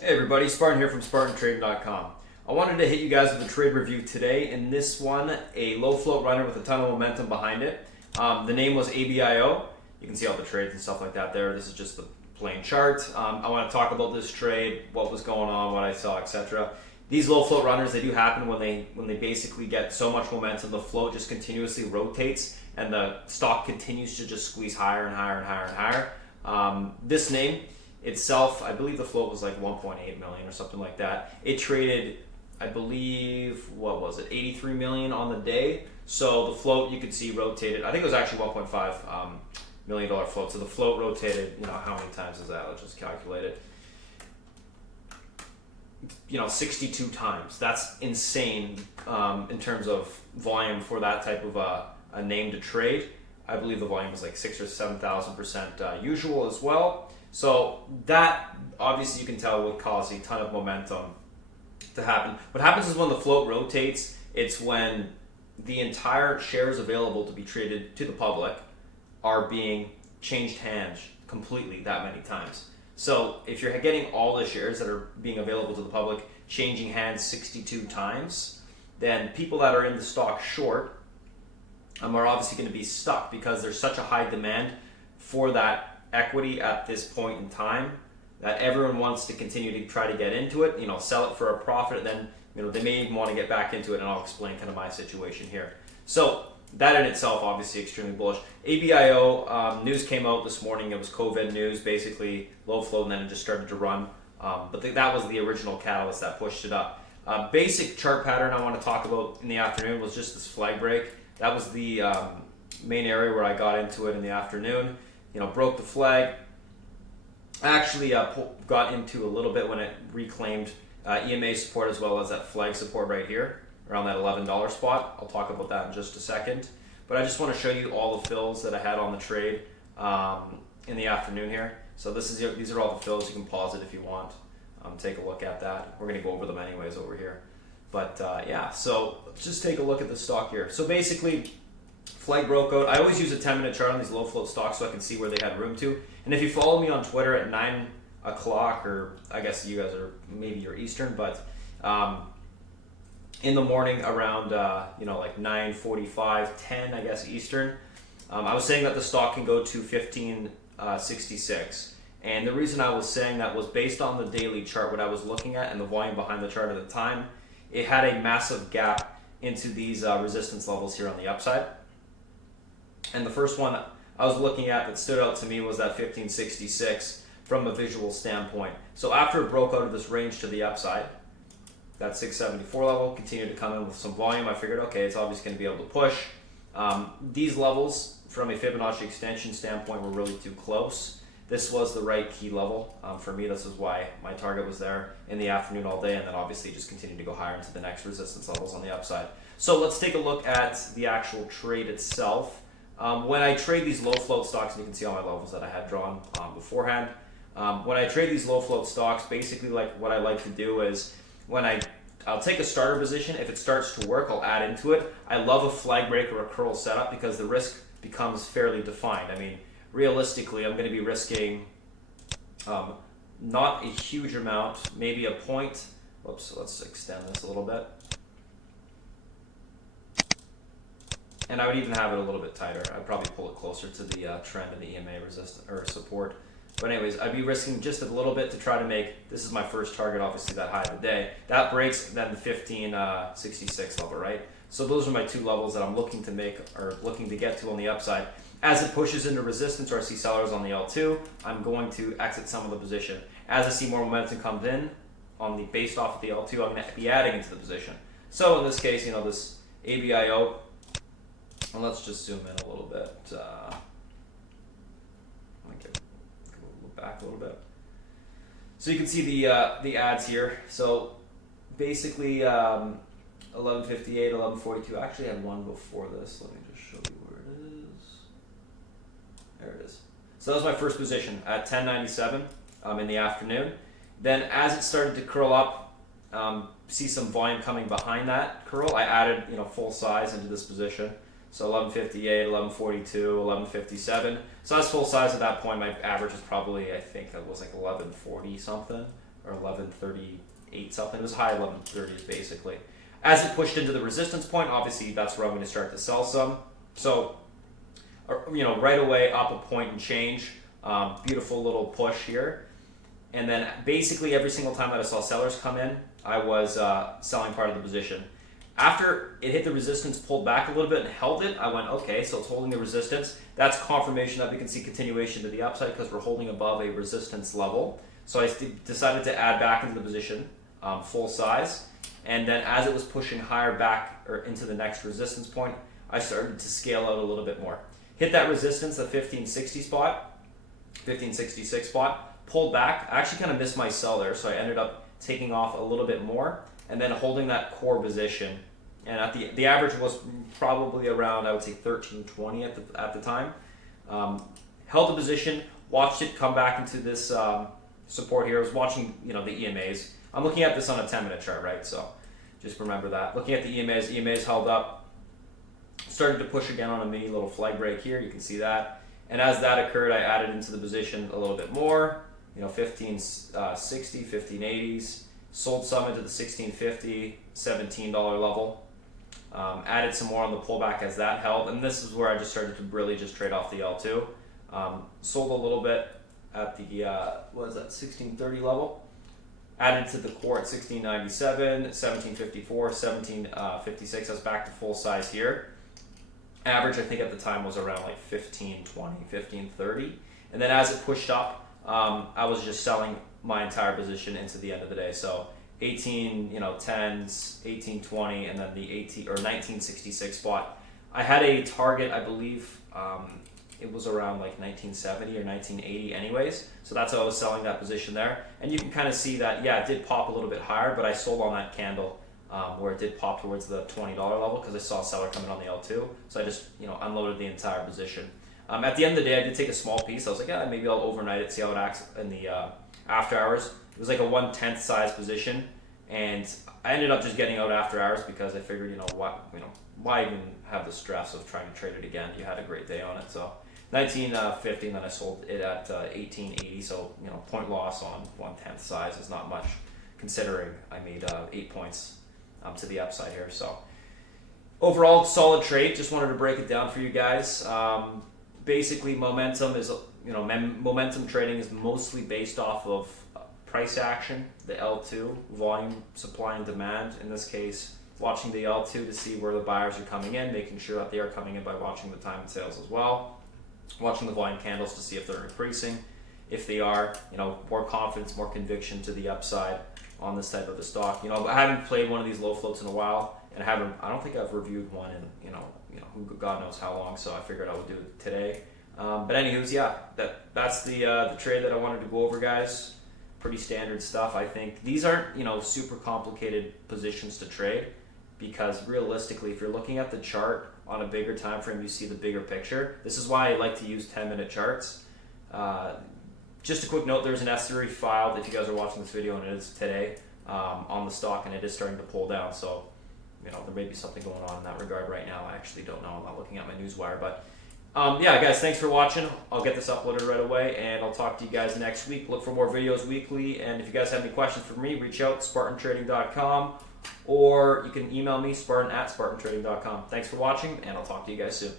Hey everybody, Spartan here from SpartanTrading.com. I wanted to hit you guys with a trade review today. In this one, a low float runner with a ton of momentum behind it. The name was ABIO. You can see all the trades and stuff like that there. This is just the plain chart. I want to talk about this trade, what was going on, what I saw, etc. These low float runners, they do happen when they basically get so much momentum, the float just continuously rotates and the stock continues to just squeeze higher and higher and higher and higher. This name itself, I believe the float was like 1.8 million or something like that. It traded, I believe, what was it, 83 million on the day. So the float, you could see, rotated. I think it was actually 1.5 million dollar float. So the float rotated, how many times is that? Let's just calculate it. 62 times. That's insane in terms of volume for that type of a name to trade. I believe the volume was like 6,000 or 7,000% usual as well. So that, obviously you can tell, would cause a ton of momentum to happen. What happens is when the float rotates, it's when the entire shares available to be traded to the public are being changed hands completely that many times. So if you're getting all the shares that are being available to the public changing hands 62 times, then people that are in the stock short are obviously going to be stuck because there's such a high demand for that equity at this point in time that everyone wants to continue to try to get into it, sell it for a profit, and then they may even want to get back into it, and I'll explain kind of my situation here. So that in itself, obviously extremely bullish. ABIO news came out this morning. It was COVID news, basically low flow, and then it just started to run. But that was the original catalyst that pushed it up. Basic chart pattern I want to talk about in the afternoon was just this flag break. That was the main area where I got into it in the afternoon. Broke the flag. I actually got into a little bit when it reclaimed EMA support as well as that flag support right here around that $11 spot. I'll talk about that in just a second. But I just want to show you all the fills that I had on the trade in the afternoon here. So these are all the fills. You can pause it if you want. Take a look at that. We're going to go over them anyways over here. But yeah, so let's just take a look at the stock here. So basically, flag broke out. I always use a 10-minute chart on these low float stocks so I can see where they had room to. And if you follow me on Twitter at 9 o'clock, or I guess you guys are, maybe you're Eastern, but in the morning around like 9:45, 10 I guess Eastern, I was saying that the stock can go to 1566. And the reason I was saying that was based on the daily chart, what I was looking at, and the volume behind the chart at the time. It had a massive gap into these resistance levels here on the upside. And the first one I was looking at that stood out to me was that 1566 from a visual standpoint. So after it broke out of this range to the upside, that 674 level continued to come in with some volume. I figured, okay, it's obviously going to be able to push. These levels from a Fibonacci extension standpoint were really too close. This was the right key level for me. This is why my target was there in the afternoon all day, and then obviously just continued to go higher into the next resistance levels on the upside. So let's take a look at the actual trade itself. When I trade these low float stocks, and you can see all my levels that I had drawn beforehand. When I trade these low float stocks, basically what I like to do is I'll take a starter position. If it starts to work, I'll add into it. I love a flag break or a curl setup because the risk becomes fairly defined. I mean, realistically, I'm going to be risking not a huge amount, maybe a point. Whoops, let's extend this a little bit. And I would even have it a little bit tighter. I'd probably pull it closer to the trend and the EMA resistance or support. But anyways, I'd be risking just a little bit to try to make, this is my first target, obviously that high of the day. That breaks then the 1566 level, right? So those are my two levels that I'm looking to make or looking to get to on the upside. As it pushes into resistance or I see sellers on the L2, I'm going to exit some of the position. As I see more momentum comes in based off of the L2, I'm going to be adding into the position. So in this case, this ABIO, and let's just zoom in a little bit. Go back a little bit. So you can see the ads here. So basically 1158, 1142. I actually had one before this. Let me just show you where it is. There it is. So that was my first position at 1097 in the afternoon. Then as it started to curl up, see some volume coming behind that curl, I added full size into this position. So 1158, 1142, 1157. So that's full size at that point. My average is probably, I think it was like 1140 something. or 1138 something. It was high 1130s basically. As it pushed into the resistance point, obviously that's where I'm going to start to sell some. So, right away up a point and change. Beautiful little push here. And then basically every single time that I saw sellers come in, I was selling part of the position. After it hit the resistance, pulled back a little bit and held it, I went, okay, so it's holding the resistance. That's confirmation that we can see continuation to the upside because we're holding above a resistance level. So I decided to add back into the position, full size. And then as it was pushing higher back or into the next resistance point, I started to scale out a little bit more. Hit that resistance, the 1560 spot, 1566 spot. Pulled back. I actually kind of missed my sell there, so I ended up taking off a little bit more and then holding that core position. And at the average was probably around, I would say 1320 at the time. Held the position, watched it come back into this support here. I was watching the EMAs. I'm looking at this on a 10-minute chart, right? So just remember that. Looking at the EMAs held up, started to push again on a mini little flag break here. You can see that. And as that occurred, I added into the position a little bit more. 1560, 1580s, sold some into the 1650, $17 level. Added some more on the pullback as that held, and this is where I just started to really just trade off the L2. Sold a little bit at the 1630 level. Added to the core at 1697, 1754, 1756. I was back to full size here. Average I think at the time was around like 1520, 1530, and then as it pushed up, I was just selling my entire position into the end of the day. So 10s, 1820, and then the 1966 spot. I had a target, I believe, it was around like 1970 or 1980 anyways. So that's how I was selling that position there. And you can kind of see that, yeah, it did pop a little bit higher, but I sold on that candle where it did pop towards the $20 level because I saw a seller coming on the L2. So I just, unloaded the entire position. At the end of the day, I did take a small piece. I was like, yeah, maybe I'll overnight it, see how it acts in the after hours. It was like a 1/10 size position, and I ended up just getting out after hours because I figured, why even have the stress of trying to trade it again? You had a great day on it, so 1950, and then I sold it at 1880. So point loss on 1/10 size is not much, considering I made 8 points to the upside here. So overall, solid trade. Just wanted to break it down for you guys. Basically, momentum is, momentum trading is mostly based off of price action, the L2, volume, supply and demand. In this case, watching the L2 to see where the buyers are coming in, making sure that they are coming in by watching the time and sales as well. Watching the volume candles to see if they're increasing. If they are, more confidence, more conviction to the upside on this type of a stock. I haven't played one of these low floats in a while, and I don't think I've reviewed one in, God knows how long, so I figured I would do it today. But anywho's, yeah, that's the trade that I wanted to go over, guys. Pretty standard stuff, I think. These aren't, super complicated positions to trade, because realistically, if you're looking at the chart on a bigger time frame, you see the bigger picture. This is why I like to use 10-minute charts. Just a quick note, there's an S3 filed if you guys are watching this video, and it is today on the stock, and it is starting to pull down. So, there may be something going on in that regard right now. I actually don't know. I'm not looking at my Newswire, but yeah, guys, thanks for watching. I'll get this uploaded right away, and I'll talk to you guys next week. Look for more videos weekly, and if you guys have any questions for me, reach out, SpartanTrading.com, or you can email me, Spartan@SpartanTrading.com. Thanks for watching, and I'll talk to you guys soon.